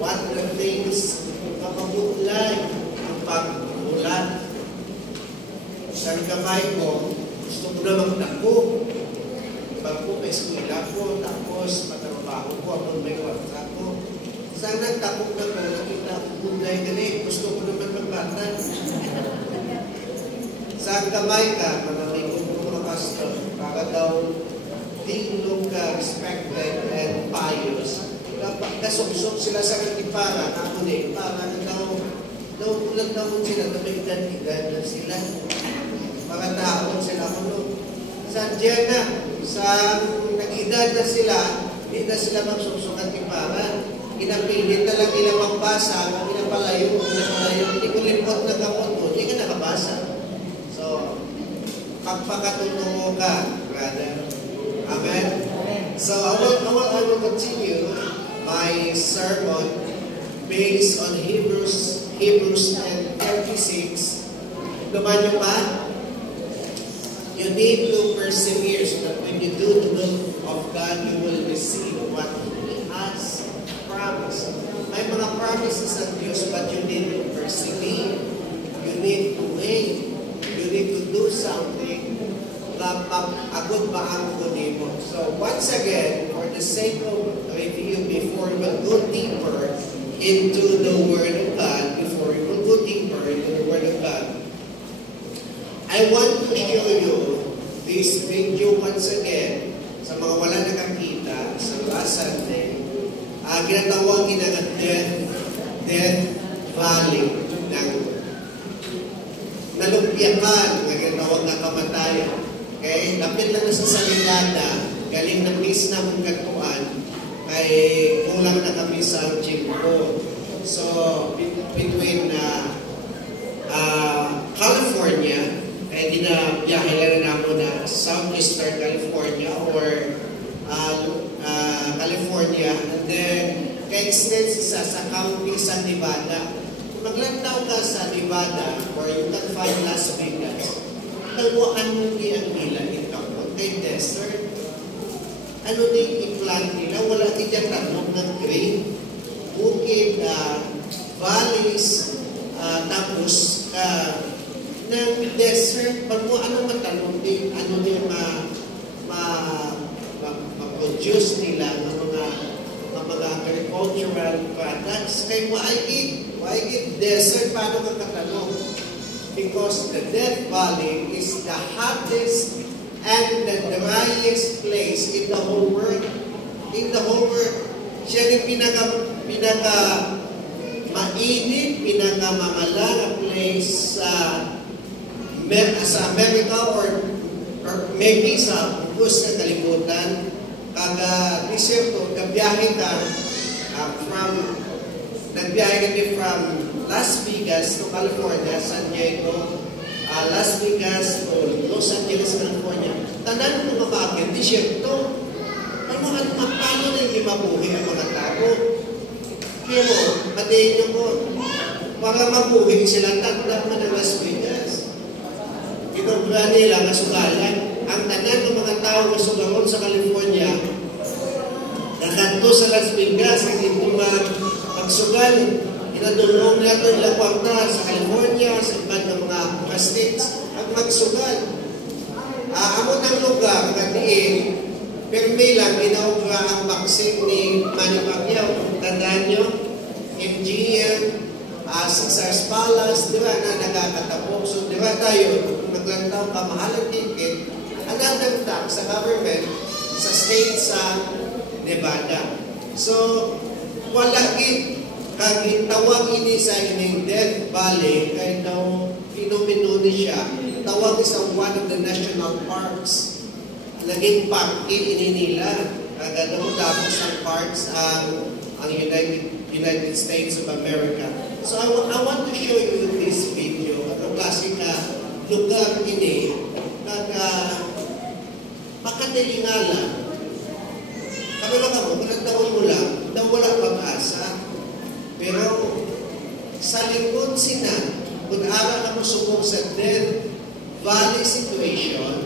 what the things makabutlay ang pag-ulan. Sa kamay ko, gusto ko na magtako. Pag po may eskwela ko, tapos matrabaho ko, ako may kwarta ko. Sana takot na ko, nakita ko butlay galing. Gusto ko naman magbatan. Sa kamay ka, manamikot ko mga pastor, para daw di ka respected and pious. Kasok-sok sila sa kantipara, ako din, para na daw ulang taon sila, na may edad na sila. Mga taon sila kuno. Sa Diana, sa nag-edad na sila, hindi na sila magsusok kantipara. Kinapilit na lang nila magbasa, pinapalayo, hindi ko lipot na kamoto, hindi ka nakabasa. So, pagpakatutungo ka, brother. Amen? So, I will continue my sermon based on Hebrews 10:36. Naman nyo pa? You need to persevere so that when you do the will of God, you will receive what He has promised. May mga promises ng Diyos, but you need to persevere. You need to wait. You need to do something na mag-agod ba ang kunin mo. So, once again, for the sake of review, before we will go deeper into the Word of God, I want to show you this video once again sa mga wala nakakita sa last Sunday. Ginatawag ng Death Valley ng nalumpyakan na ginatawag na kamatayan. Okay? Lapit lang na sa saligada, galing na miss na mong katuan, ay kulang na kami sa gym ko. So, between California, ay dinabiyahe lang na mo na Southeastern California or California, and then ka-extend sa county sa Nevada. Kung maglantaw ka sa Nevada or you can find Las Vegas, taluan mo di ang nila itapon kay desert. Ano din i-plant nila? Wala din dyan tanong ng grain. Bukid, valleys, tapos ng desert. Pag mo anong matanong din, ano din ma-produce nila ng mga agricultural products. Kaya why it desert? Paano ka katanong? Because the Death Valley is the hottest and the driest place in the whole world. In the whole world. Siya yung pinaka-mainit, pinaka-mamala na place sa America or maybe sa bus na kalimutan. Kaga-desierto, nagbiyahe kami from Las Vegas to California, San Diego, Las Vegas to Los Angeles, California. Tanan mo makakit, desierto. Paano na hindi mabuhi ang mga tao? Kaya mo, patayin nyo ko, para mabuhi sila, tatang man ng Las Vegas. Pinagula nila, nasugalan. Ang tanan ng mga tao na sugaron sa California, nakanto sa Las Vegas, hindi magsugal. Inadulong nila ito nila kwarta sa California, sa ibang ng mga states, at magsugal. Amon ang lugar, kaniin, permi lang, inaubra ang vaccine ni Manny Pacquiao. Tandaan nyo, MGM, Caesars Palace, di ba na nagkakatapok. So, di ba tayo, maglantaw ka, mahal ang ticket, another tax sa government, sa state sa Nevada. So, wala tawag ini sa ining Death Valley, kaya daw pinuminuni siya. Tawag sa one of the national parks. Naging park ini nila. Kagadaw-dabos ang parks ang United States of America. So I want to show you this video. Ang klase ka lugar ini makadilingala. Kami lang ako, kulang taon mo lang, na wala pag-asa. Pero sa likod sina, kung aral ako subong sa Death Valley situation,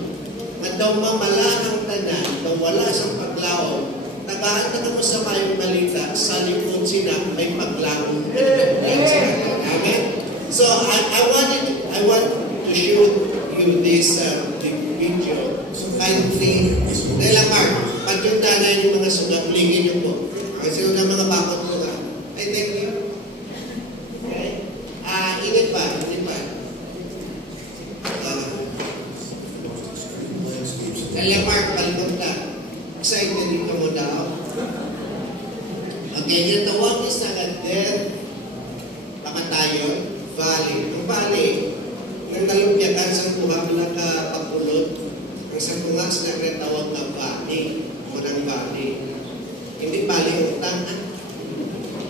at daw mamala ang tanan, daw wala sa paglaw, tagaan na mo sa mayong balita, sa likod sila may paglaong. Amen? So, I want to show you this video. Kindly, Dela Mark, pagpunta na yung mga sugat, ulingin niyo po. Kasi yung mga bakot ko na. I thank you. Okay? Init pa. Dela Mark, palikot na. Excited dito mo daw. Okay, yung tawag is Death Pamatayon Valley. Ang valley, nang nalumpyakan sa buhang nakapagpulot, ang sa bungas na tawag na valley, o ng valley. Hindi valley utang.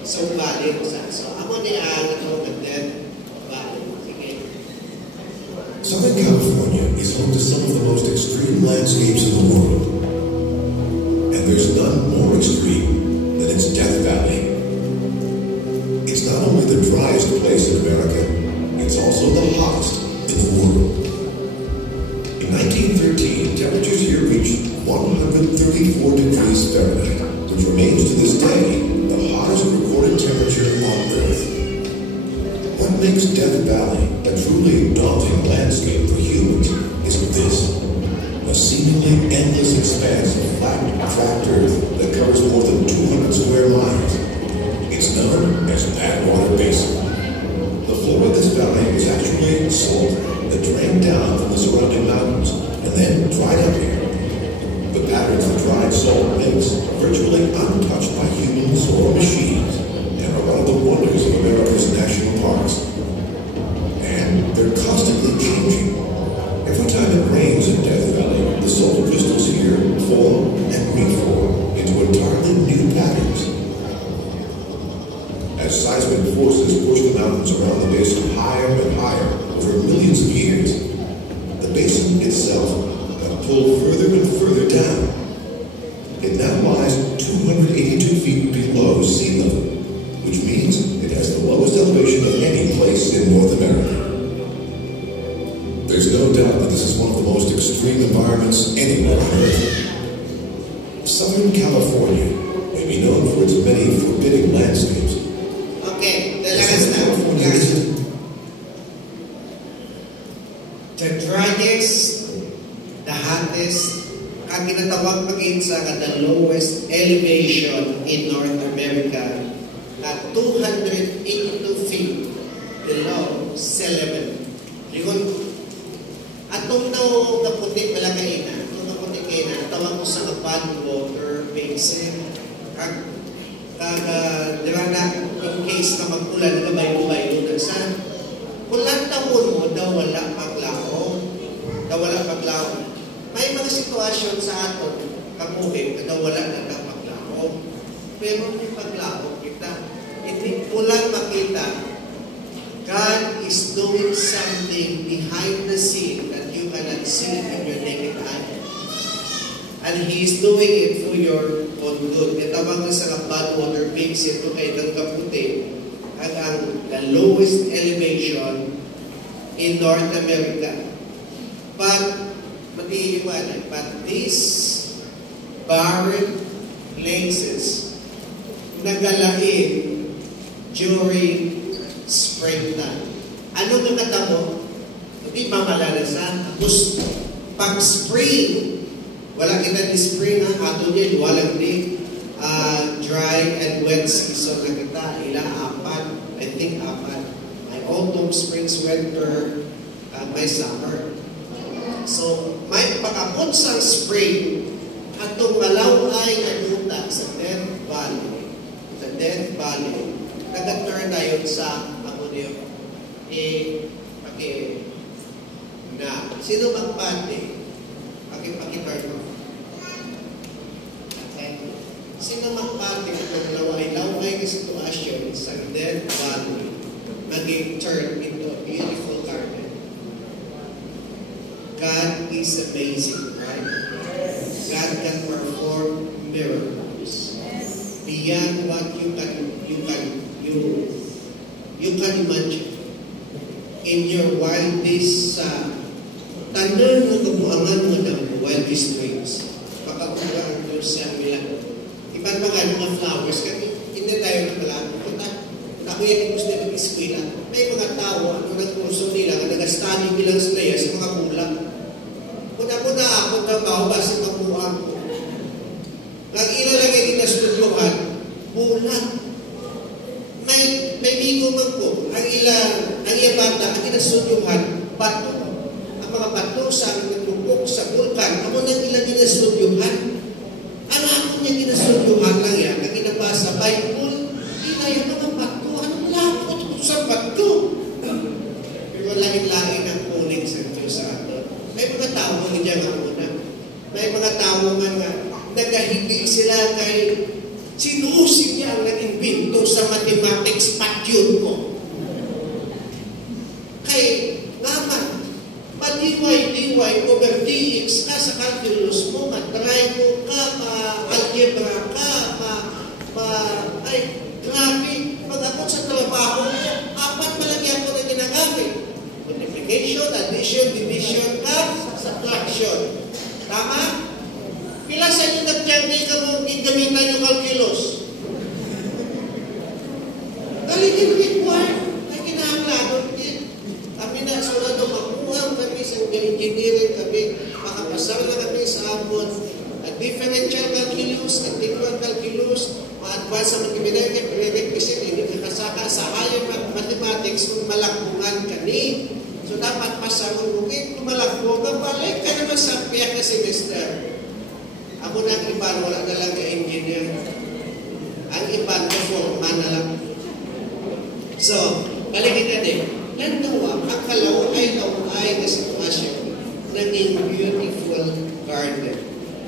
So, valley usan. So, ako niya natawag na Death Valley. Sige. Southern California is home to some of the most extreme landscapes in the world. And there's none more extreme than its Death Valley. It's not only the driest place in America, it's also the hottest in the world. In 1913, temperatures here reached 134 degrees Fahrenheit, which remains to this day the hottest recorded temperature on Earth. What makes Death Valley a truly daunting landscape for humans is this: a seemingly endless expanse of flat, tract Earth that covers more than 200 square miles. It's known as Badwater Basin. The floor of this valley is actually salt that drained down from the surrounding mountains and then dried up here. The patterns of dried salt makes are virtually untouched by humans or machines and are one of the wonders of America's national parks. And they're constantly changing. Every time it rains in Death Valley, the salt crystals here form and reform into entirely new patterns. As seismic forces push the mountains around the basin higher and higher over millions of years, the basin itself got pulled further and further down. It now lies 282 feet below sea level, which means it has the lowest elevation of any place in North America. There's no doubt that this is one of the most extreme environments anywhere on Earth. Southern California may be known for its many forbidding landscapes. Okay, the driest, the hottest, ang ginatawag sa the lowest elevation in North America na 282 feet below sea level. Yun. At itong naputi malaki na, itong naputi kayo na, natawag ko sa Badwater Basin. Diba na, in case na magpulan ka bay-bay doon sa pulang taon mo, daw wala paglaong. May mga sitwasyon sa aton, kamuhin, na daw wala na paglaong. Pero may paglaong kita. Hindi pulang makita, God is doing something behind the scene that you cannot see in your naked eye. And He is doing it for your own good. Itawag na sa Badwater Basin, ito kayo ng kaputi, ang the lowest elevation in North America. But these barren places nagalain during springtime. Ano nga katamo? Hindi mamalalasan. Tapos, pag spring, wala kita ni spring, ato niya, walang di dry and wet season na kita. Apat. I think apat. May autumn, spring, winter, may summer. So, may pagkapot sa spring, atong malaway ang luta sa Death Valley. Sa Death Valley, nag-turn na yun sa na sino bang pati? Pakiturn mo. Okay. Sino bang pati itong laway-laway na sitwasyon sa Death Valley maging turn into a beautiful garden? God is amazing, right? God can perform miracles beyond what you can imagine. In your wildest tanan ng kabuangan mo ng wildest dreams, makakuha ang Diyos sa milagro. Iban mga flowers, kasi hindi tayo na pala. Ako yan yung gusto ng eskwela. May mga tao, ano ng kurso nila, nag-study bilang sila sa mga bulag. Kuna-kuna ako trabaho ba sa mabuhang ko. Nag-ila lang yung inastudyohan, bulag. May bigo man ko, ang iya bata, ang inastudyohan, bato. Ang mga bato sa aming naglupok sa vulkan, ako nang ilang inastudyohan. Ano ako niya inastudyohan lang yan, ang inabasa, Bible, ina yung mga bato. Sa bato. Pero lain-lain ang kuning sa Diyos sa ato. May mga tao hindi nga muna. May mga tao nga nagahindi sila kay sinusin niya ang nag-invento sa mathematics patyun mo. Kay naman, pa-dy over dx ka sa calculus mo, ma-try mo ka, ma-algebra ka, ay, grabe. Pag ako sa trabaho, 4 malagyan ko na ginagamit. Multiplication, addition, division, subtraction. Tama? Pila sa inyo nag-journey ka mo gamitan yung calculus? Dali din required. Ay kinahanglan. Kami na sunod o makuha kami sa engineering kami. Makapasal na kami sa abot. Differential calculus, integral calculus, ma-advance sa mag-ibinagay, prerequisite, hindi nakasaka sa higher mathematics kung malakbungan ka ni. So, dapat pasarong kung malakbungan, balik ka naman sa piyak na semester. Ako na ang iban, wala na lang ka-engineer. Ang iban, forma na lang. So, balikin natin. Landawa, ang kalaway na sitwasyon, naging beautiful garden.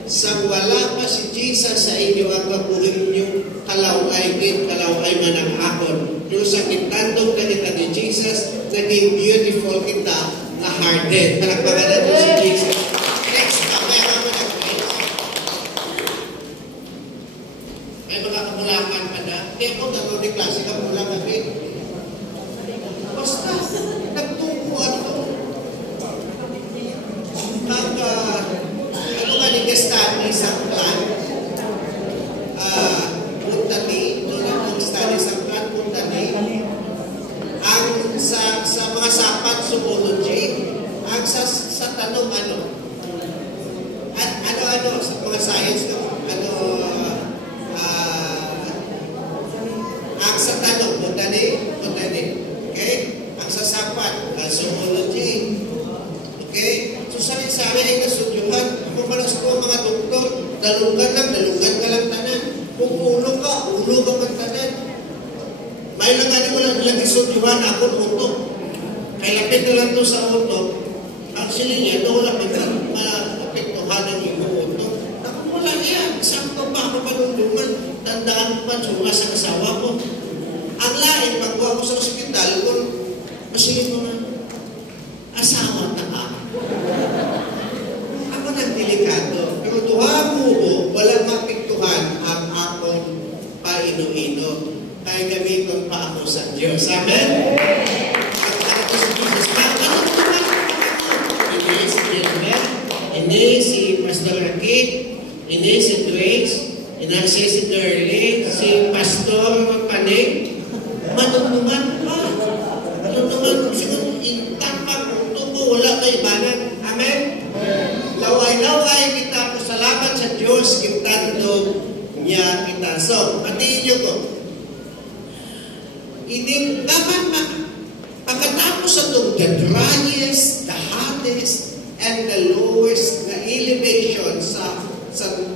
Sa wala pa si Jesus sa inyo ang kabuhin niyo kalaway man ang akon. Pero sa kitandong na kita ni Jesus, naging beautiful kita na hearted. Palakpakan natin si Jesus. Next, kamera mo ng grace. May mga kamulakan pa na. Kaya ako gano'n ni klase, kamulakan kami. Basta, nagtukuan ko. Study sa plan, punta ni, doon ang study sa plan, punta ni, ang sa mga sapat zoology, ang sa tanong ano, sa mga science, ang sa tanong, punta ni, okay? Ang sa sapat, zoology, okay? So sari-sari ay nasudyuhan. Kung malas ko mga doktor, dalungan ka lang tanan. Kung ulo ka man tanan. May lang mo lang isudyuhan ako utok. Kaya lapit na lang to sa utok. Actually niya, ito wala ma-apektuhan ng iyong utok. Ako wala yan. Sakto pa ako panulungan. Tandaan mo pa, tsunga sa kasawa ko. Ang lain, pagkuha ko sa ospital, kung masilip mo na, asawa na ka. Ako nagdelikado. Pero tuha mo, walang mapiktuhan ang akong paino-ino. Kaya gamiton pa ako sa Diyos. Amen? Pagkakito sa Jesus. Hindi si Gilbert, hindi si Pastor Rakit, hindi si Grace, hindi si Derly, si Pastor Mapanig. Matutungan pa. Matutungan siguro intak pa kung tubo, wala kay ibanan. Amen? Laway-laway kita po salamat sa Diyos kitando niya kita. So, patiin niyo ko. Hindi naman pagkatapos sa itong the driest, the hottest, and the lowest na elevation sa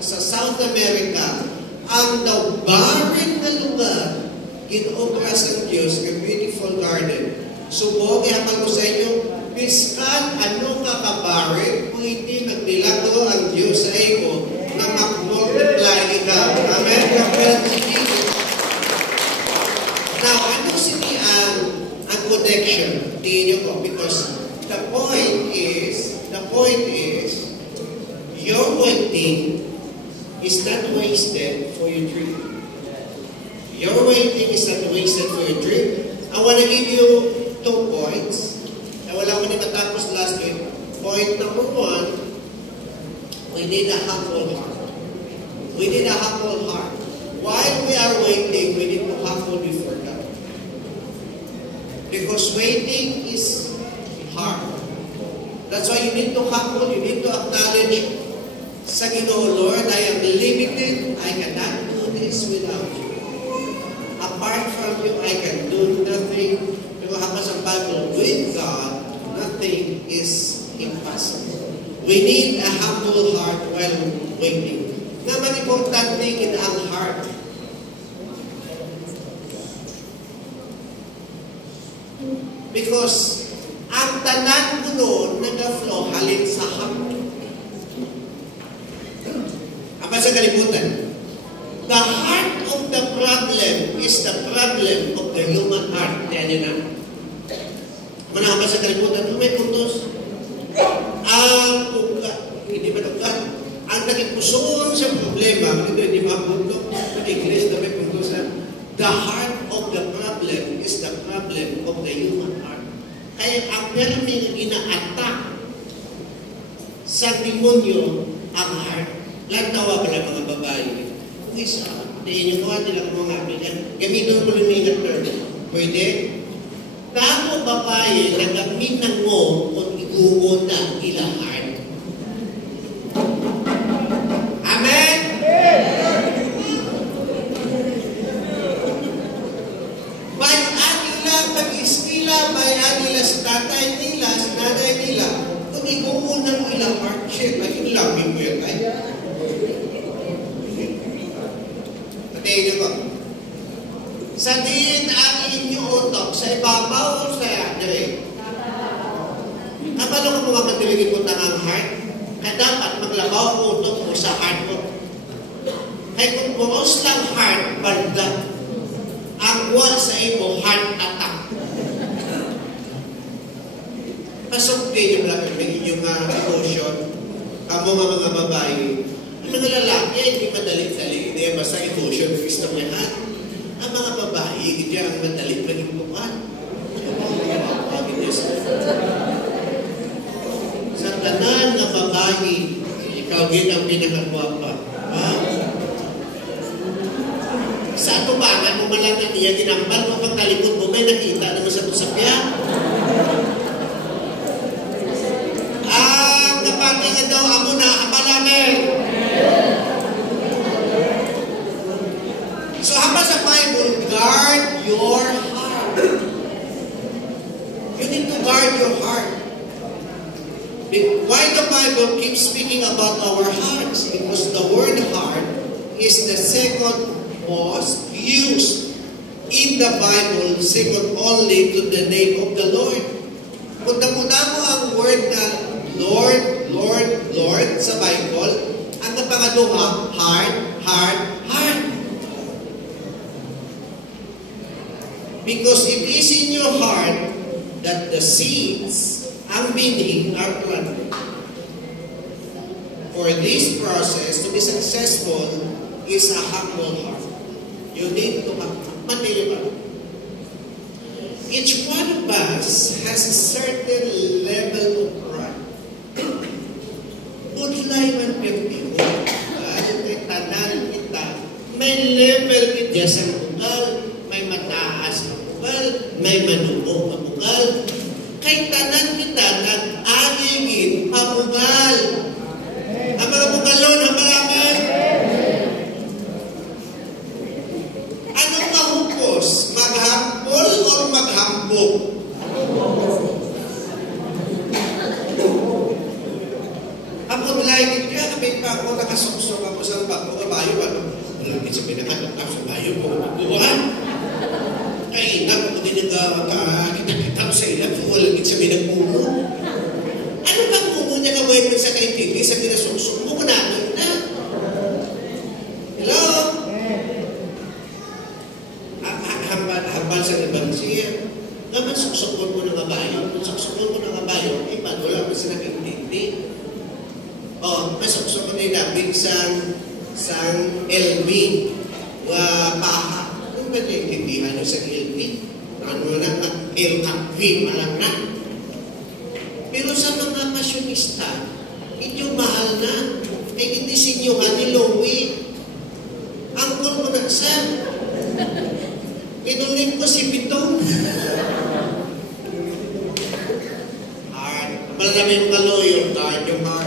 South America, ang the barren na lugar ginobras ng Diyos ng beautiful garden. Subok, ihapag ko sa inyo, biskan ano ka kabarin, pwede magmilagro ang Diyos sa iyo na mag-multiply ikaw. Amen? Now, ano sini ang connection? Tingin nyo ko, because the point is, your waiting is not wasted for your dream. Your waiting is not wasted for your dream. I want to give you 2 points. Na wala ko na matapos last week. Point number 1, we need a humble heart. We need a humble heart. Because waiting is hard. That's why you need to humble, you need to acknowledge sa Ginoo, Lord, I am limited. I cannot do this without you. Apart from you, I can do nothing. Pero hapa sa Bible, with God, nothing is impossible. We need a humble heart while waiting. Naman importante in ang heart. Because ang tanan ko noon nag-flow halin sa humble. Apa sa kalibutan? The heart of the problem is the problem of the human heart. Yan yun na. Mana sa kalibutan? May puntos. Hindi ba ito? Ang naging pusoon sa problema, hindi mapunto. Sa English na may puntos na. The heart of the problem is the problem of the human heart. Kaya ang perming ina-attack sa demonyo ang heart. Lantawa pala mga babae. Kung isa, tingin nyo ko, nila ko mga amin. Gamitin ko lang yung term. Pwede? Tamo babae na gamitan mo kung iguon na ilahan. Amen? Bayan nila pag-iskila, bayan nila sa tatay nila, sa nanay nila, kung iguon ng ilang heart, shit, laging lamig ko yan ay. Patayin ko. Sa diin ang inyong utok, sa ibabaw o sa dire? Paano kung mga matiligid mo tangang heart? Kaya dapat maglabaw ang utok mo sa heart mo. Kaya kung buos lang heart, barda. Ang wall sa imo, heart attack. Pasok din yung inyong emotion. Kamo mga babae. Ang mga lalaki, hindi madali-dali. Hindi basta emotion, gusto mo yan. Ang mga babae, hindi ang madalit maging bukan. Sa tanan na babae, ikaw din ang pinakagwapa. Sa tubangan mo malang niya, ginambal mo pang talikod mo, may nakita naman sa tusapya. Kapag nga daw ako na apalamin. So, haba sa Bible, guard your heart. You need to guard your heart. Why the Bible keeps speaking about our hearts? Because the word heart is the second most used in the Bible, second only to the name of the Lord. Kung namuda mo ang word na Lord, Lord, Lord sa Bible, ang napangaduha, heart, heart, heart. Because it is in your heart that the seeds, ang bening, are planted. For this process to be successful is a humble heart. You need to matilipan. Each one of us has a certain level of pride. Budlay man pertiho, tanan kita, may level kita sa bugal, may mataas na bugal, may manubo na bugal. Kay tanan kita, nag-agigin pabugal. Ang mga bugalon, ang mga aman. Anong mahupos? Maghampol o maghambog? Ang budlay kita, kapit pa ako, nakasuksok ako sa bayo, Lagi sa pinakatok sa bayo mo. Ay, ingat ko din kita sa ilang kung lagi sa pinagpuno. Ano bang puno niya gawin sa kaintindi sa pinasuksok mo? Namin na. Hello? Hambal sa ibang siya. Naman suksokon mo ng kabayo. Kung suksokon mo ng kabayo, paano lang mo sila kaintindi? May suksokon nila bigsang LB paha. Ano ba niya intindihan nyo sa LB? Ano na, LKV malang na. Pero sa mga pasyonista, medyo mahal na. Hindi sinyohan ni Louie. Angkol mo na sa. Inunin ko si Pitong. Para namin mga lawyer, guard your heart.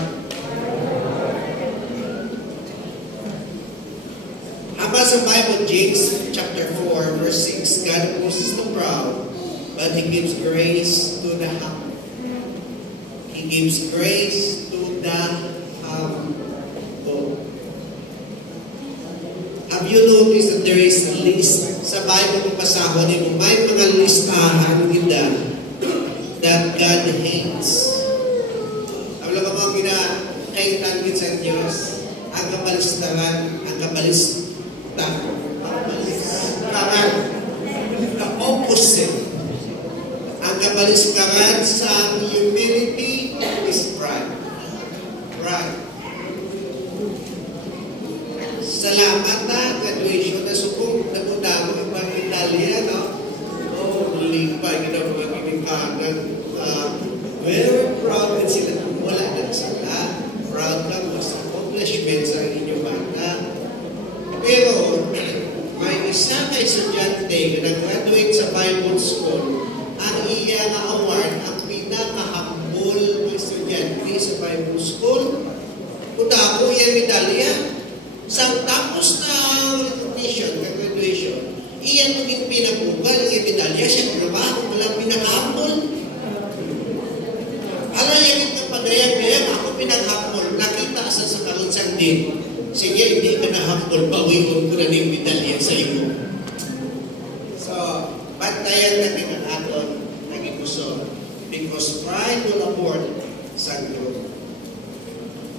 Habang sa Bible, James chapter 4, verse 6, God opposes the proud, but He gives grace to the humble. He gives grace to the humble. Have you noticed that there is a list sa Bible kung pasahon nyo? May mga listahan kita that God hates. Alam mo mga kinakaitan kita sa Diyos? Ang kabalistaran, ang kabalistaran, the opposite. Ang kabalistaran sa humility is pride. Pride. Salamat na, graduation na sukong nagundamo ibang Italia, no? Oh, lipay, ginagawa kinikanan. Very proud din sila. Wala na sila. Proud lang sa accomplishments ang inyong bata. Pero, may isa na estudyante na nag-graduate sa Bible School, ang iya na award, ang pinaka-humble na estudyante sa Bible School. Kutako iya medalya. Sa tapos na recognition, graduation, iyan maging pinabugal ng medalya, siya trabaho, walang pinaka-humble. Alam yan yung pagayag-gayag, ako pinag-humble, nakita sa kalunsang din. Sige, hindi ka na-humble, bawiwan ko na yung medalya sa iyo. So, bantayan natin ang aton naging puso. Because pride will abort sa growth.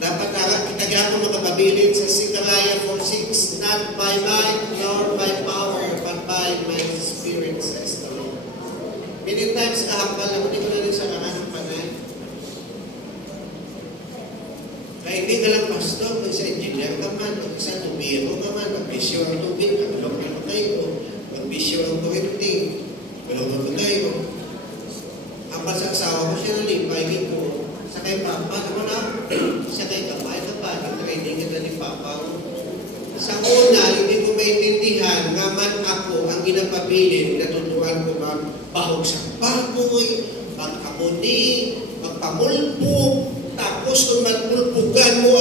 Dapat itagyan ko makapabilin sa Zechariah 4:6, not by might nor by power, but by my spirit, says the Lord. Many times kahapal ako, hindi ko na rin sa kanang panay. Kaya hindi ka lang pastor, kung sa engineer ka man, kung sa tubiro ka man, mag-bisyo ang tubig, mag-alok na kayo, mag-bisyo ang kurinti, mag-alok na kayo. Kapag sa asawa ko siya nalipay, ko, sa kay Papa, naman na, sa kay Kapay, nag-training kita ni Papa. Sa una, hindi ko maintindihan, nga man ako ang ginapabilin, natutuhan ko magbahog sa baboy, magkamuni, magpamulpog, tapos kung magpulpugan mo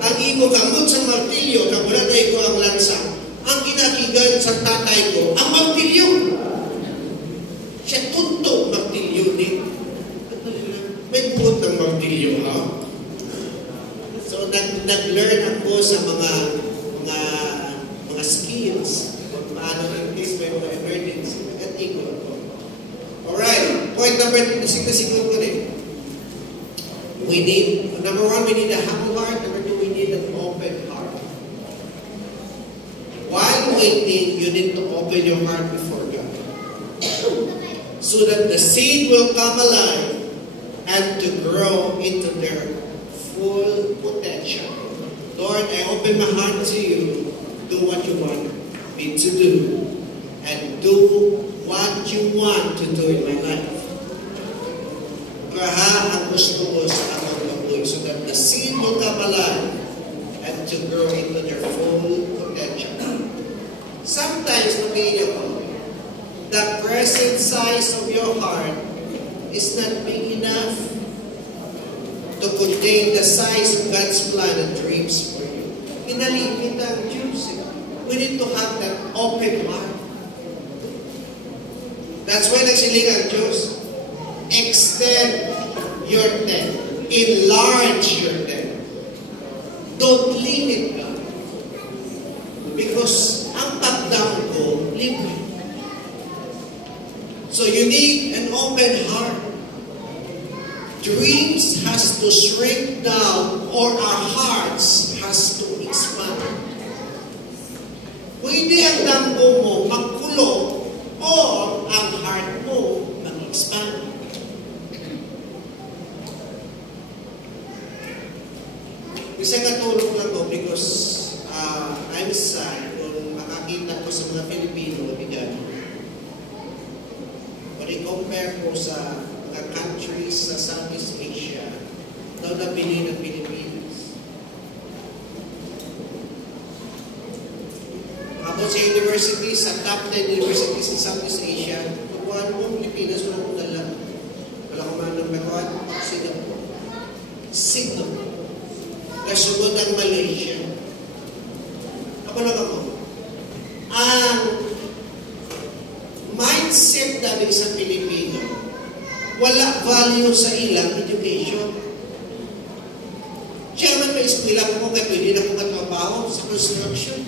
ang imo kamot sa martilyo, kagulatay ko ang lansa, ang ginakigan sa tatay ko, ang martilyo. Siya tunto martilyo din. May buot ng martilyo, ha? So, nag-learn ako sa mga skills kung paano in case may mga emergency. Nag-atigo ako. Alright. Point number 26 na siguro ko din. Number 1, we need a humble heart. Number 2, we need an open heart. While waiting, you need to open your heart before God. So that the seed will come alive and to grow into their full potential. Lord, I open my heart to you. Do what you want me to do. And do what you want to do in my life. Kaha ang gusto mo sa amang lagoy so that the seed will come alive and to grow into their full potential. Sometimes, pamilya ko, the present size of your heart is not big enough to contain the size of God's plan and dreams for you. Inalipit ang Diyos. We need to have that open heart. That's why nagsiling ang Diyos. Extend your tent. Enlarge your tent. Don't limit God. Because ang pagdam ko, libre. So you need an open heart. Dreams has to shrink down or our hearts has to expand. Pwede ang damgo mo magkulong or ang heart mo mag-expand. Isa katulong lang ko because I'm sad kung makakita ko sa mga Filipino compare ko sa mga countries sa Southeast Asia na nabili ng Pilipinas. Ako sa university, sa top 10 universities sa Southeast Asia, kung mo Pilipinas, wala ko dala. Wala ko man ng Singapore. Sino? Kasunod ang Malaysia. Ako lang ako. Ang mindset namin sa Pilipino, wala value sa ilang education. Chairman, may eskwela ko kaya pwede na kong katrabaho sa construction.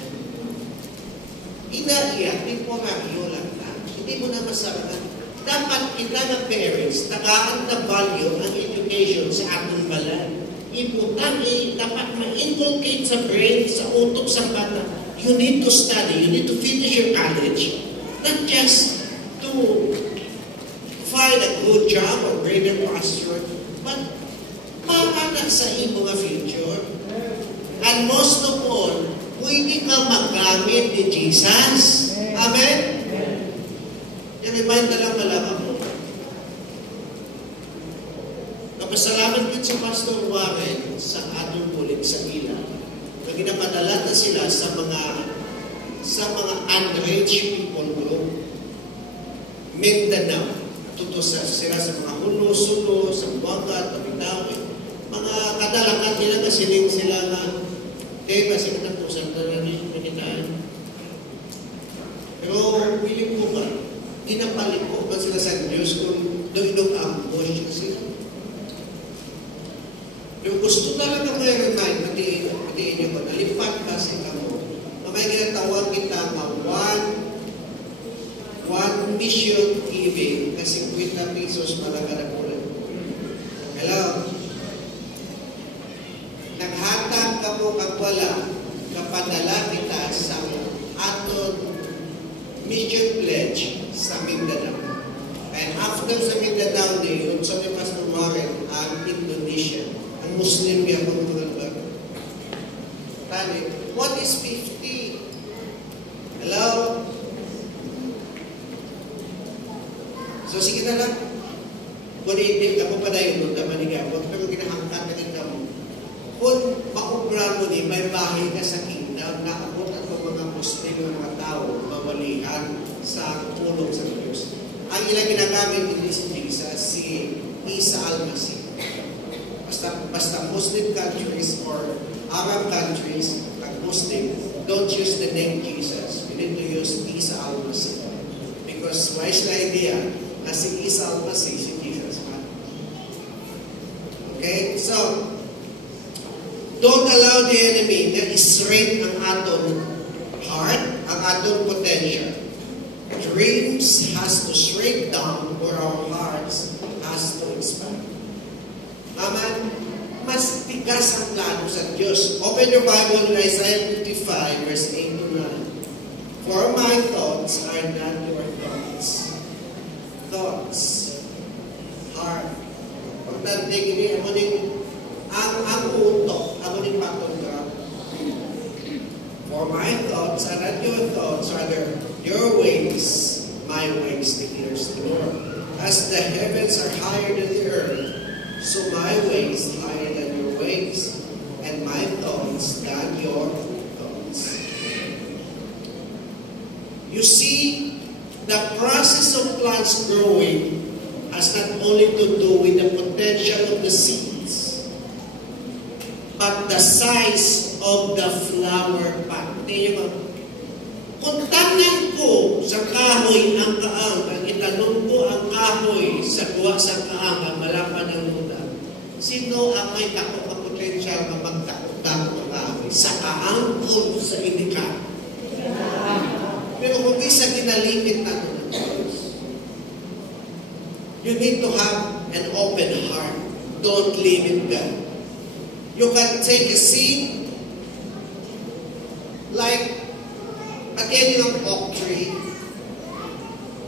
Inaiyak, di po mariyo lang na. Hindi mo na masarapan. Dapat kita ng parents, tagaan na value ang education sa atong balan. Importante, dapat ma-inculcate sa brain, sa utok sa bata. You need to study, you need to finish your college. Not just to find a good job or greater posture, but para sa iyong mga future. And most of all, pwede ka magamit ni Jesus. Amen? I-remind na lang ako. Napasalamat din si Pastor Warren sa atong bulit sa ila. Na ginapadala na sila sa mga unreached people group. Mindanao. Tutusa sila sa mga hulo-sulo, sa Buanga, Tabitawi. Mga kadalakan nila kasi din sila nga kasi natusan na rin yung pinitaan. Pero piling ko ba, inapalik ko ba sila sa Diyos kung doon ambush na sila? Pero gusto talaga may remind, matiin niyo ko, nalipat kasi kamo. May ginatawag kita nga one mission giving kasi 50 pesos malaga na po lang. Hello? Naghatag ka mo kagwala, kapadala kita sa aton mission pledge sa Mindanao. And after sa Mindanao Day, yun sa may Pastor Warren, ang Indonesia, ang Muslim niya kung mga tani, what is 50? Hello? So sige na lang. Kung hindi ka mo pa na yun, naman igabot, pero ginahangkat na kita mo. Kung maubra mo ni, may bahay ka sa kingdom, naabot at mga Muslim ng mga tao, mawalihan sa tulong sa Diyos. Ang ilang ginagamit ni Jesus, si Isa Al-Masih. Basta Muslim countries or Arab countries, like Muslim, don't use the name Jesus. You need to use Isa Al-Masih. Because why is the idea na si Isa Al-Masih, si Jesus? Okay? So, don't allow the enemy na israin ang atong heart, ang atong potential. Dreams has to shrink down where our hearts has to expand. Amen? Mas tigas ang plano sa Diyos. Open your Bible in Isaiah 55, verse 8 to 9. For my thoughts are not your thoughts. Thoughts. Heart. Pagdating ini, ang utok, ako ni patograph. For my thoughts are not your thoughts, rather your ways, my ways, declares the Lord. As the heavens are higher than the earth, so my ways higher than your ways, and my thoughts than your thoughts. You see, the process of plants growing has not only to do with the potential of the seeds, but the size of the flower pot. Kung tanan ko sa kahoy ang kaang, ang itanong ko ang kahoy sa kuha sa kaang, ang malapan ng luta, sino ang may takot ang potensyal na magtakot-takot ang kahoy? Sa kaang o sa indika? Pero kung isa ginalimit na ito ng Diyos, you need to have an open heart. Don't limit God. You can take a seed like at end ng oak tree.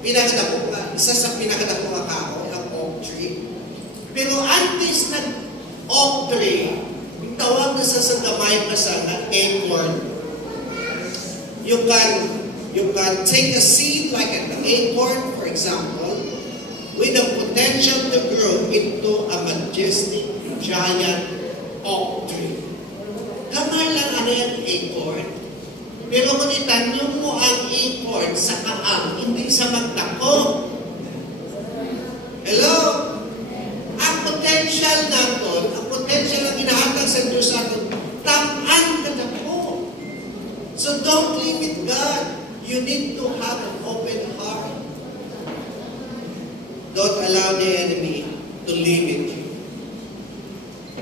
Pinakadako ka. Isa sa pinakadako ka kahoy, ang oak tree. Pero antes nag-oak tree, tawag na sa gamay pa sa acorn. You can take a seed like an acorn, for example, with the potential to grow into a majestic, giant oak tree. Kamay lang ano yung acorn. Pero kung itanong mo ang acorn sa kaang, hindi sa magdako. Hello? Ang potential natin, ang potential Don't allow the enemy to limit you.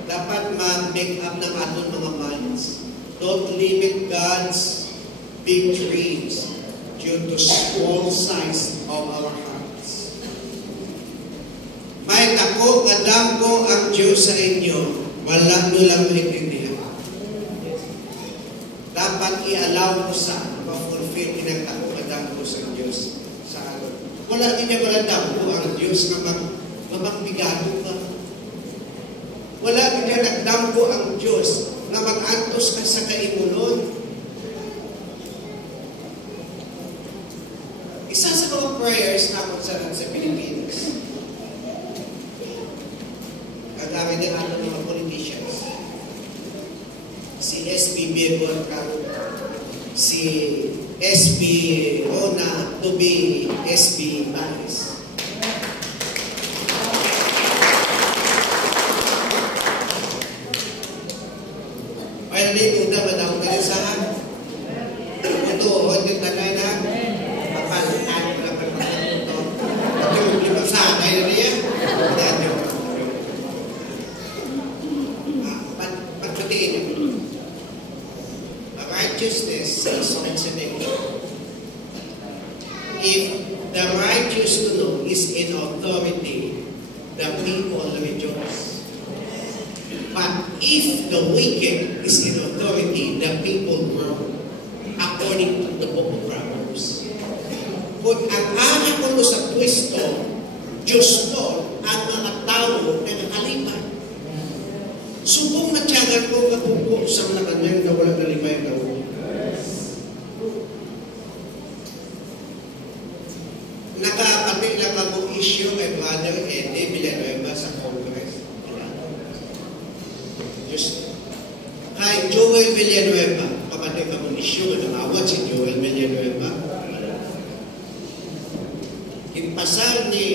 Dapat mag-make up ng ating mga minds. Don't limit God's big dreams due to small size of our hearts. May tako, kadam ko ang Diyos sa inyo, wala nyo lang maintindihan. Dapat i-allow mo sa ma-fulfill kinagtako, kadam ko sa Diyos sa atin. Wala din niya maladam ko ang Diyos na magbigado ka. Wala din niya nagdamgo ang Diyos na mag-antos ka sa kaimunon. Isa sa mga prayers na ako sa Pilipinas, kagamit din natin mga politicians. Si S.P. Bebon, si S.P. Rona, to be S.P. Baris. Ay, dito na ba daw ka sa ito, hindi tagay na papalitan ko lang pagpapalito ito. Ito yung limasada yun niya. Pagpatiin niyo. Righteousness is consolation. If the righteous is in authority, the people rejoice. But if the wicked is in authority, the people grow, according to the book of Proverbs. Kung ang anak ko sa Kristo, Diyos to, ang mga tao na nakalipan. Subong na tiyagan ko kapupok sa mga kanyang na walang nalipay na ulo. Nakapati lang ako issue kay Brother Eddie Villanueva sa Congress. Kay Joel Villanueva, kapatid ka mong issue na nakawat si Joel Villanueva. Kinpasal ni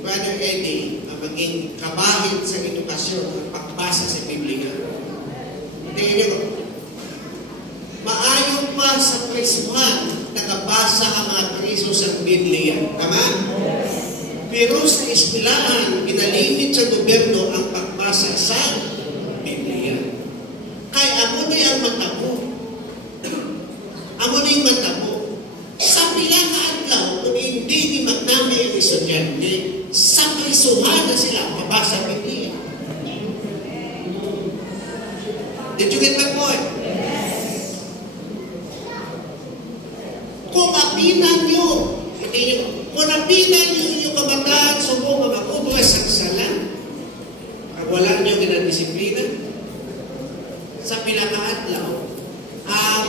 Brother Eddie ang maging kabahid sa edukasyon at pagbasa sa Biblia. Hindi ko, maayon pa sa prisuhan nakabasa ang mga priso sa Biblia. Tama? Pero sa eskwelahan, inalimit sa gobyerno ang pagbasa sa Biblia. Kaya amo na yung mata mo. Amo na yung mata mo. Sa pilang adlaw, kung hindi ni magnami ang estudyante, sa prisuhan na sila mabasa ang Biblia. Did you get my point? Kung apinan nyo, kung apinan nyo yung kabataan, subo makakuha sa salan, pag wala nyo ginadisiplina, sa pinakaadlaw, ang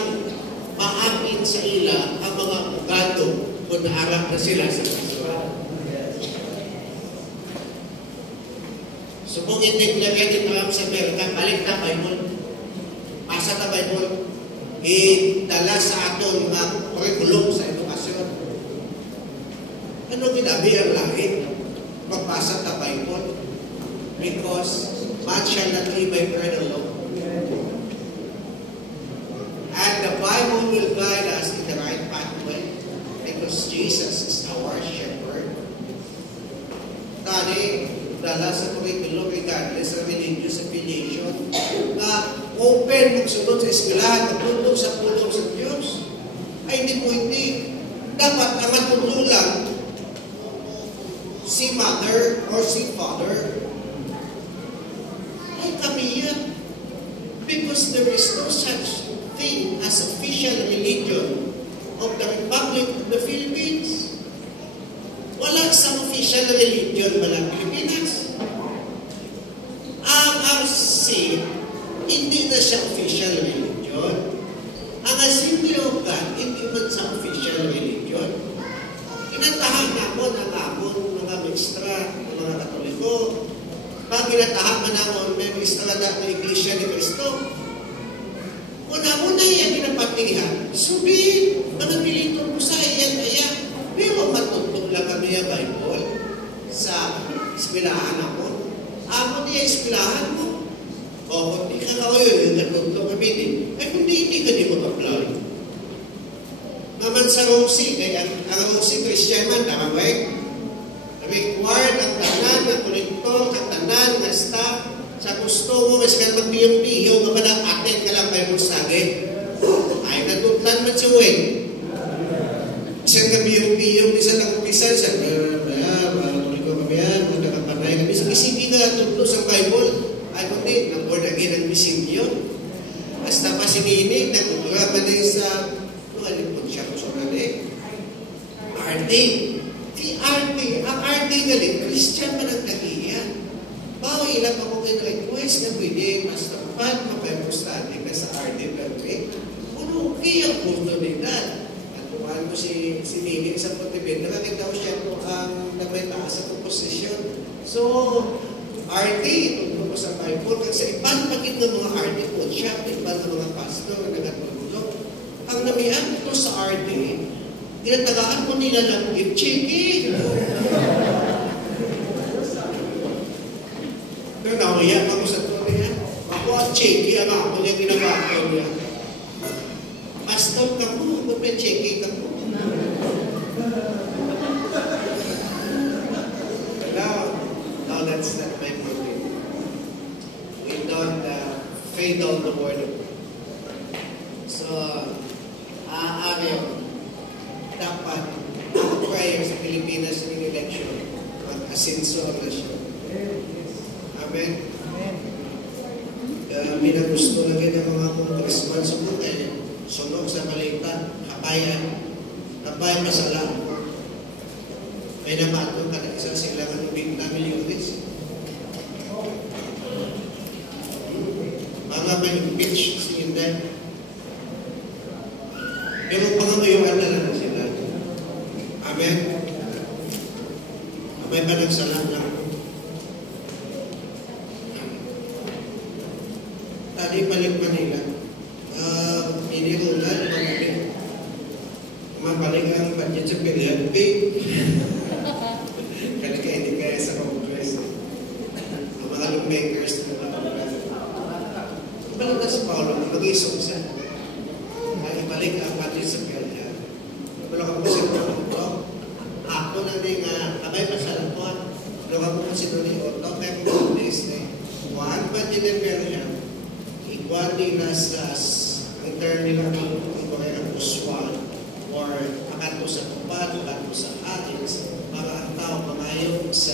maapin sa ila ang mga bugado kung naarap na sila sa kasuhan. Subong itig lagyan ito sa Amerika, balik na Bible. Pasa na Bible. Dala sa aton mga kurikulum sa edukasyon. Ano ginabi ang langit? Magbasa na Bible. Because man shall not live by bread alone. And the Bible will guide us in the right pathway because Jesus is our shepherd. Tani, dala sa curriculum regardless of religious affiliation, na open magsunod sa eskwelahan, magtulong sa pulong sa Diyos. Ay, hindi po hindi. Dapat ang matutulong si mother or si father ay kami yan. Because there is no such thing as official religion of the Republic of the Philippines. Walang sa official religion walang Pilipinas. Ang RC, hindi na siya official religion. Ang Assembly of God, hindi man sa official religion. Kinatahan naman ang amon mga ministra, mga Katoliko. Pag kinatahan man naman may ministra na Iglesia ni Cristo, una-una yan pinapatihan, subihin, manamilito mo sa iyan kaya, pero matutong lang kami yung Bible sa eskwelahan ako. Ako niya eskwelahan mo. O kung di ka kayo yung natutong kami din, ay kung hindi ka di mag-apply. Naman sa Rosie, kaya ang Rosie Christian man, tama ba eh? Required gusto mo, mas ka mag-biyong-biyo, mapanang-atin ka lang kayo magsagin. Ay, nagutlan man si Wen. Isang kabiyong-biyong, isa lang umpisa, sa tuloy ko kami yan, kung nakapanay kami. Sa isipin na tutlo sa Bible, ay kundi, nag-born again ang misin yun. Basta pa sininig, nag-uraman na sa, alipon siya ko sa rali. RD. Si RD, ang RD galing, Christian man ang nagiyan. Bawa ilang ako kayo request na pwede, mas tapat, mapayapustati ka sa RD Belgrade. Puno, kaya ang oportunidad. Tumaan ko si Nini sa Potibid, nakakita ko siya po ang nagmetaas sa composition. So, RD, tungkol ko sa Bible, kasi sa ibang pagit ng mga RD po, siya, ibang ng mga pastor na nagtulog. Ang namihan ko sa RD, tinatagaan ko nila lang, checky. Pero nawayak ako sa tuloy niya. Ako ang checky, ang ako niya ginagawa niya. Pastor ka po, kung may checky ka po. No, that's not my problem. We don't fade on the word of God. So, dapat ang prayer sa Pilipinas ng election, mag-asenso na siya. Amen? Minagusto na ng mga congressman sa buhay. Sunog sa malita, kapayan masala. May namatong ka na isa sila ng 20 milyones. Mga may impeach si Inday. Pero pangamayuan na lang sila. Amen? May panagsalang lang. Tadi balik Manila. Ini ulan, mabalik ang budget sa period pay. Kaya hindi kaya sa Congress. Ang mga lawmakers na mga balik na sa Paulo, mag-isok siya. Kaya ibalik ang budget sa period. Tulog ako sa Paulo. Ako na rin kabay masalang ko. Tulog ako kasi doon yung auto. Kaya kung this day, one budget na period, igual din sa ang term nila ng ang uswan or akato sa tupad, akato sa aings, para ang tao mamayo sa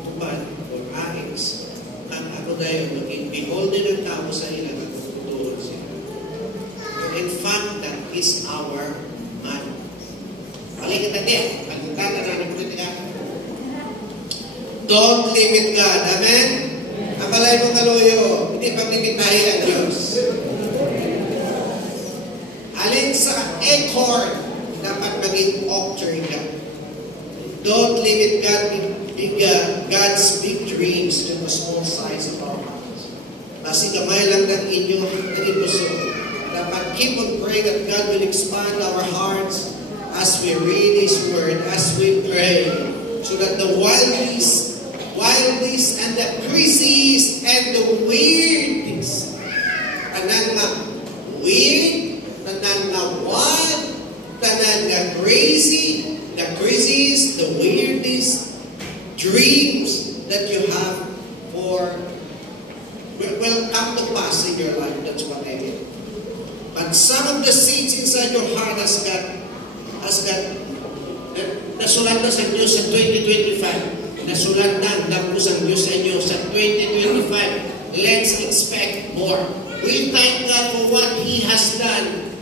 tupad o aings. Ang ako dahil maging beholden ng tao sa ilang at tututuhon sila. In fact, that is our man. Balik kita din. Pagkita na ng politika. Don't limit God. Amen? Ang balay mo kaluyo, hindi paglimitahin ang Diyos. Alin sa acorn, dapat maging octree ka. Don't limit God's big dreams to the small size of our hearts. Kasi kamay lang ng inyong puso. Dapat keep on praying that God will expand our hearts as we read His Word, as we pray, so that the wild beasts and the crazies and the weirdies, tanan nga weird, tanan nga wild, tanan nga crazy, the crazies, the weirdies, dreams that you have will come to pass in your life. That's what I mean. But some of the seeds inside your heart has got nasulat na sa Diyos sa 2025. Nasulat na ang sa Diyos sa inyo sa 2025. Let's expect more. We thank God for what He has done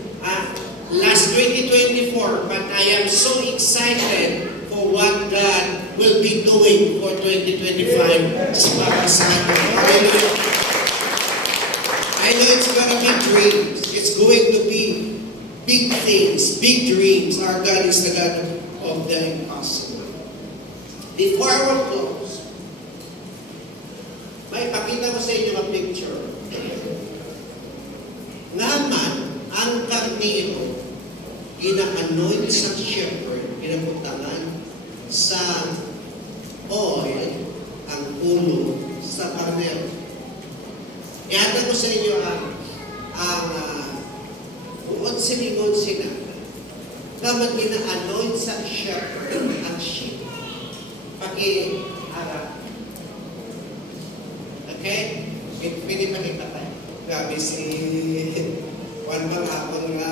last 2024, but I am so excited for what God will be doing for 2025 para sa atin. I know it's gonna be dreams. It's going to be big things, big dreams. Our God is the God of the impossible. Before I will close, may pakita ko sa inyo ang picture. Naman, ang karnero, gina-anoint sa shepherd, ginapuntangan sa oil, ang ulo sa karnero. Ihanda ko sa inyo ang buod silingon sila. Dapat gina-anoint sa shepherd, ang sheep. Paki-harap. Okay? sabi si Juan Pangakon nga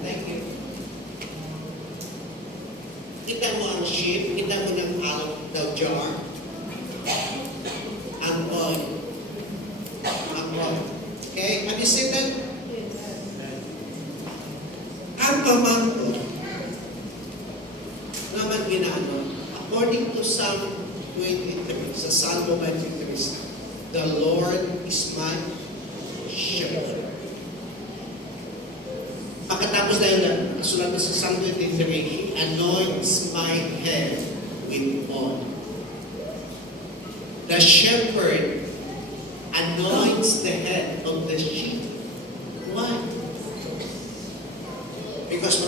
thank you. Kita mo ang sheep, kita mo ng out the jar. Ang oil. Ang oil. Okay? Have you seen that? Ang pamangko naman ginano, according to Psalm 23, sa Salmo 23, the Lord is my shepherd. Pagkatapos dahil na, sulat sa Psalm 23, He anoints my head with oil. The shepherd anoints the head of the sheep. Why? Because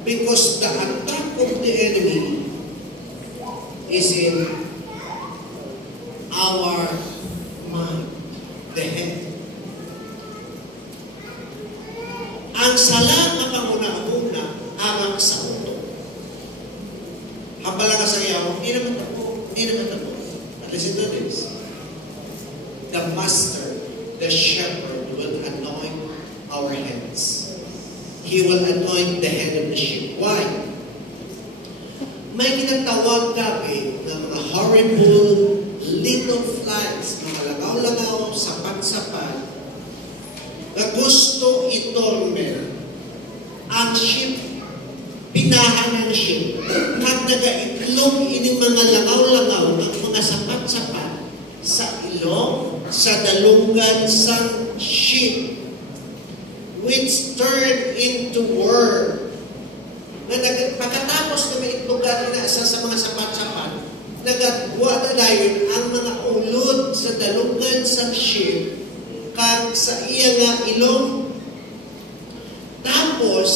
because the attack of the enemy is in our mind, the head. Ang sala na panguna-una, amang sa ulo. Hapala ka sa iyaw, hindi naman tako. Listen to this. The master, the shepherd, will anoint our heads. He will anoint the head of the sheep. Why? May ginatawag gabi ng mga horrible little flies, mga lagaw-lagaw, sapat-sapat, na gusto itorment ang sheep, pinahan ng sheep, at nagaitlog ining mga lagaw-lagaw ng mga sapat-sapat sa ilong, sa dalungan sang sheep, which turn into worm. Pagkatapos na may itlogan inaasa sa mga sapat-sapat, nagagawa na dayon ang mga ulod sa dalungan sang sheep, kag sa iya nga ilong. Tapos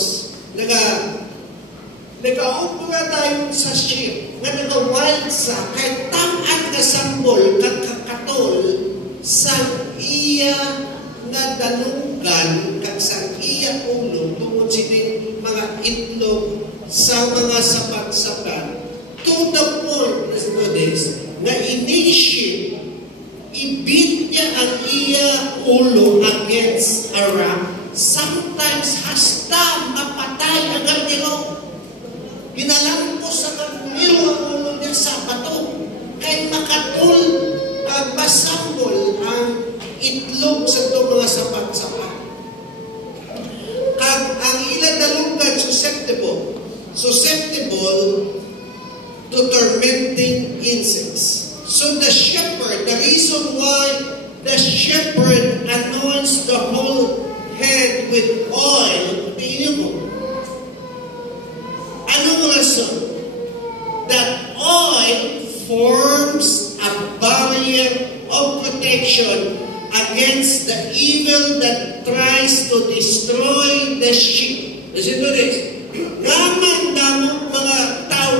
nagaupo nga tayo sa sheep nga nag-wild sa kahit tam-an nga sambol kag kakatol sa iya nga dalungan kag sa iya ulo tungod sining mga itlog sa mga sapat-sapat to the point nga ini-sheep ibit niya ang iya ulo against a rock. Sometimes hasta mapatay ang garnilo. Ginalampos sa garnilo ang ulo niya sa bato. Kaya makatul ang masambol ang itlog sa itong mga sapat-sapat. Kag ang ilang dalungan susceptible to tormenting insects. So the shepherd, the reason why the shepherd anoints the whole head with oil, tingin mo. Anong rason? That oil forms a barrier of protection against the evil that tries to destroy the sheep. Listen to this. Naman damang mga tao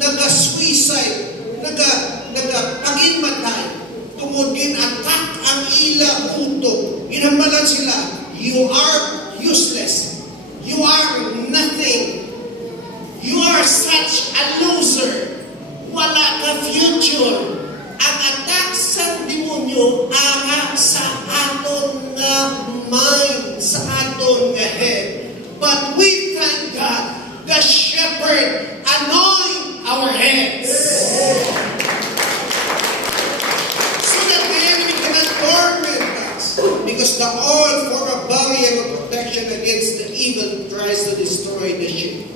nag-suicide, nag-paginmatay, tungod gin-attack ang ila utok. Ginambalan sila, you are useless. You are nothing. You are such a loser. Wala ka future. Ang attack sa demonyo ara sa aton nga mind, sa aton nga head. But we thank God, the shepherd anoint our heads. So that the enemy cannot torment us. Because the oil form a barrier of protection against the evil that tries to destroy the sheep.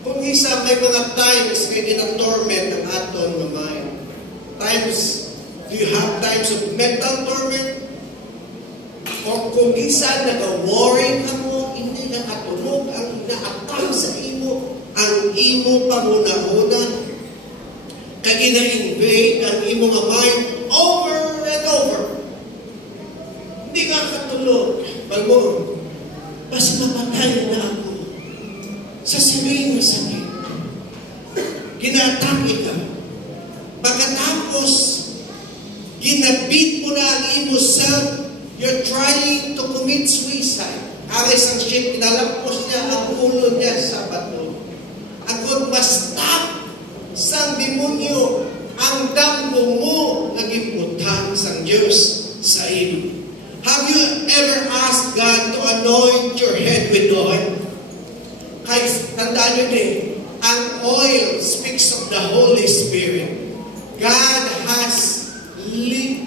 Kung isa may mga times may gina-torment ng aton nga mind. Times, do you have times of mental torment? O kung isa nag-worry ka mo, hindi na katunog ang ina-attack sa imo, ang imo panguna-una, kag ina-invade ang imo nga mind over and over. Hindi ka katulog. Balmo, basta mapatay na ako sa sabihin na sakit. Gina-attack ka. Pagkatapos, ginabit mo na ang imo self, you're trying to commit suicide. Aris ang ship, kinalampos niya ang ulo niya sa bato. Agod mastap sang demonyo ang damgo mo naging butang sang Diyos sa iyo. Have you ever asked God to anoint your head with oil? Kaya tandaan nyo din, ang oil speaks of the Holy Spirit. God has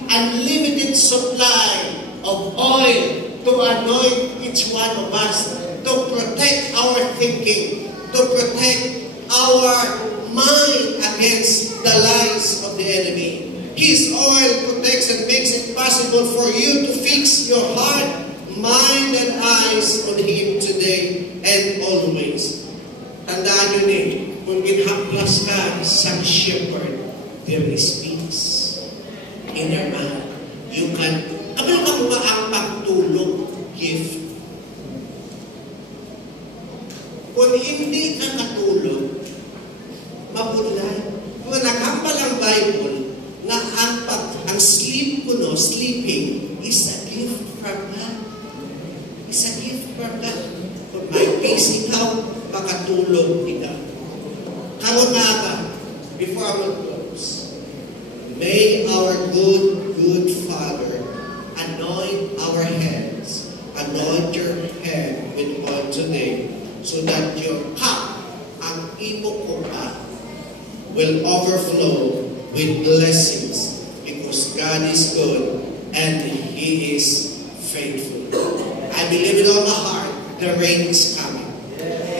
unlimited supply of oil to anoint each one of us, to protect our thinking, to protect our mind against the lies of the enemy. His oil protects and makes it possible for you to fix your heart, mind, and eyes on Him today and always. Tandaan nyo din, kung ginhaplas ka sa shepherd, there is peace in your mind. You can, ano makuha ang pagtulog gift? Kung hindi ka katulog, mabudlay. Kung nakapal ang Bible, na ang sleep ko, sleeping, is a gift from God. It's a gift from God. Kung may peace ikaw, makatulog ikaw. Karon nga ba, before I will close, may our good Father anoint our heads, anoint your head with oil today, so that your cup, ang imo ko pa, will overflow with blessings, because God is good and He is faithful. I believe with all my heart, the rain is coming.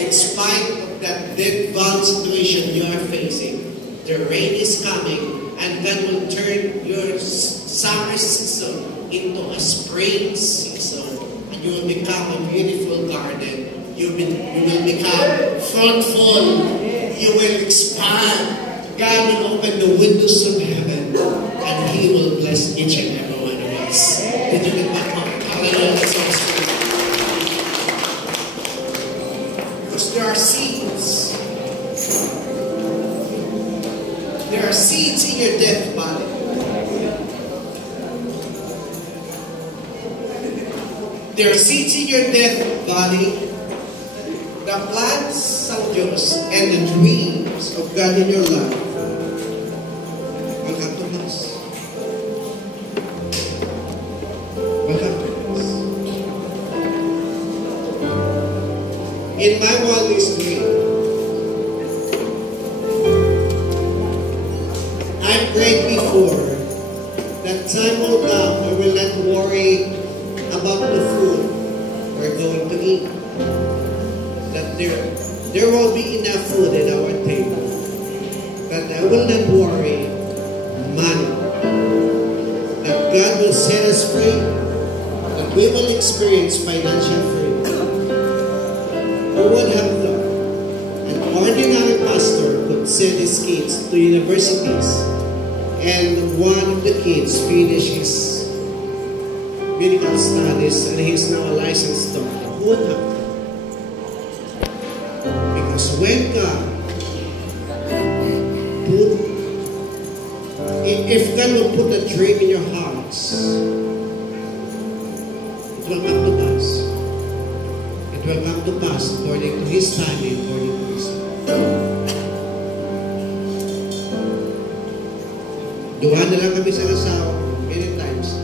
In spite of that dead valley situation you are facing, the rain is coming, and God will turn your summer season into a spring season, and you will become a beautiful garden. You will become fruitful. You will expand. God will open the windows of heaven, and He will bless each and every one of us. Did you get that one? Hallelujah. That's awesome. Because there are seeds. There are seeds in your death body. There are seeds in your death body. The plans ng Diyos and the dreams of God in your life will come to pass. Will come to pass. In my wildest dream, I prayed before that time will come I will not worry about the food we're going to eat. That there will be enough food in our table. That I will not worry money. That God will set us free. That we will experience financial freedom. Who would have thought an ordinary pastor could send his kids to universities, and one of the kids finished his medical studies and he is now a licensed doctor? Who would have thought? Because when God if God will put a dream in your hearts, it will come to pass. It will come to pass according to His timing, according to His time. Duha na lang kami sa asawa ko, many times.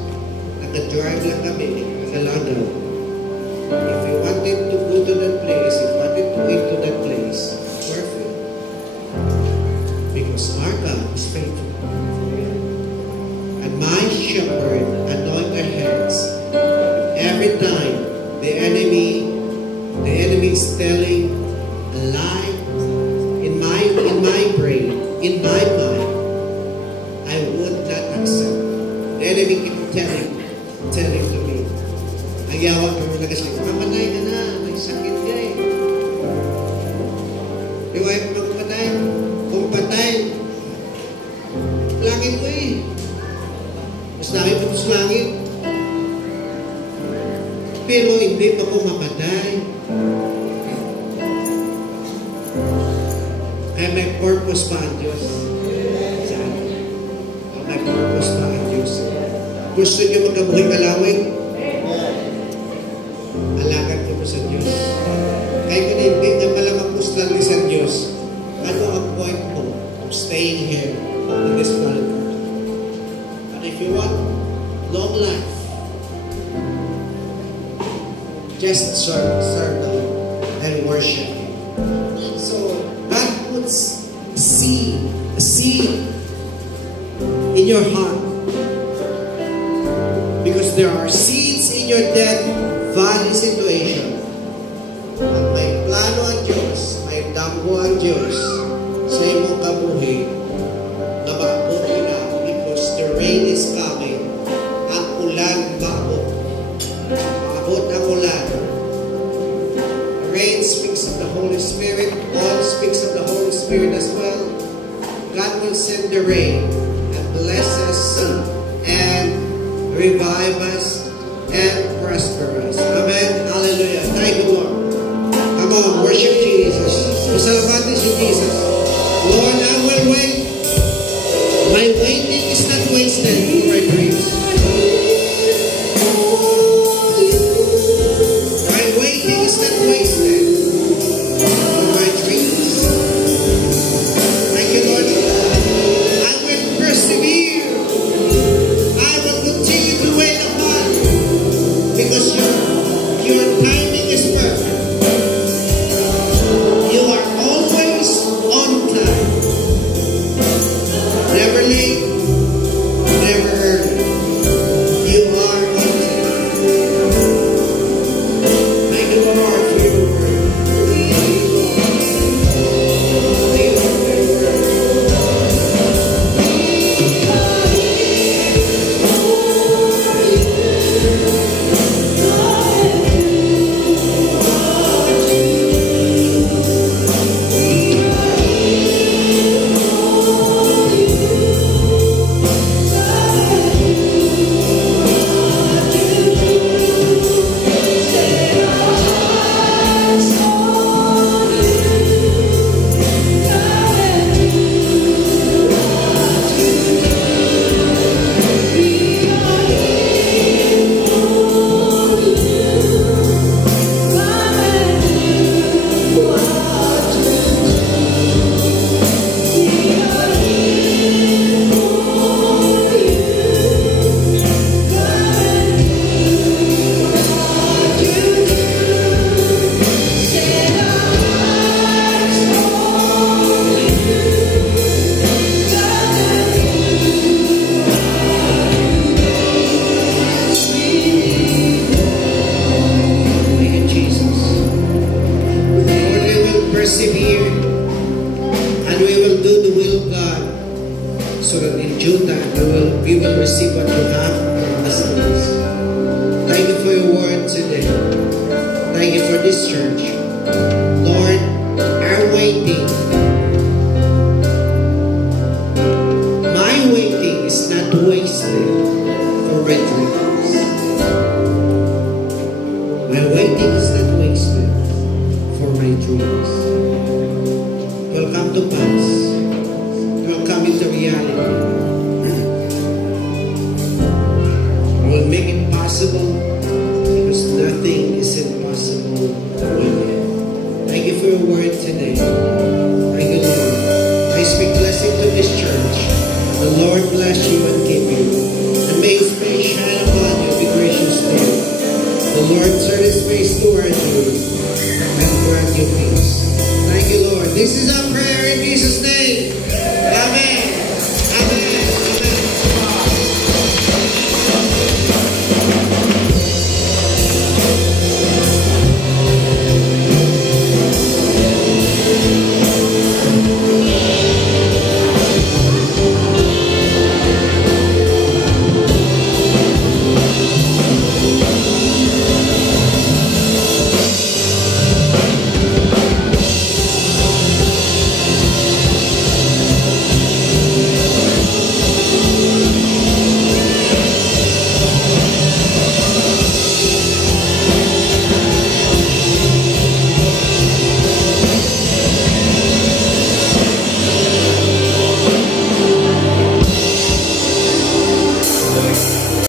Nag-drive lang kami, nalagaw. If you wanted to go to that place, if you wanted to eat to that place, perfect. Because our God is faithful. And my shepherd anoint their heads. Every time the enemy is telling a lie in my brain, in my mind, I would not accept. The enemy keep telling to me. Nagyawag kami na kasi, mamatay ka na, may sakit ka eh. Di ba yung magpatay? Kung patay, langit ko eh. Mas laki pa sa langit. Pero hindi pa ko mapatay. Kaya may purpose pa ang Diyos. Saan? May purpose pa ang Diyos. Gusto niyo magkabuhay kalawin? Alagan ko sa Diyos. Kaya kung hindi na malamapos lang sa Diyos, ano ang point mo of staying here in this planet? And if you want long life. Just serve the Lord and worship Him. So God puts a seed in your heart. Because there are seeds in your death valley situation. At may plano ang Diyos, may damgo ang Diyos sa imong kabuhi na maabuti na because the rain is coming. Ang ulan maabot. Maabot ang ulan. Rain speaks of the Holy Spirit. Paul speaks of the Holy Spirit as well. God will send the rain and bless us and revive us and prosper us. Amen. Hallelujah. Thank you, Lord. Come on, worship Jesus. Pasalamatan si Jesus. Lord, I will wait. My waiting is not wasted for my dreams. My waiting is not wasted for my dreams. Thank you, Lord. I will persevere. I will continue to wait upon you because your timing is perfect. You are always on time. Never late, never early. You are on time. Thank you, Lord, for your word. Thank you, Lord. Thank you, Lord, for your word. Persevere and we will do the will of God so that in due time we will receive what you have for us. Thank you for your word today. Thank you for this church. Lord, our waiting, my waiting is not wasted for my dreams. My waiting is not wasted for my dreams. Will come to pass. Will come into reality. I will make it possible because nothing is impossible with you. Thank you for your word today. Thank you, Lord. I speak blessing to this church. The Lord bless you and keep you. And may His face shine upon you, be gracious to you. The Lord turn His face toward you and grant you peace. Thank you, Lord. This is our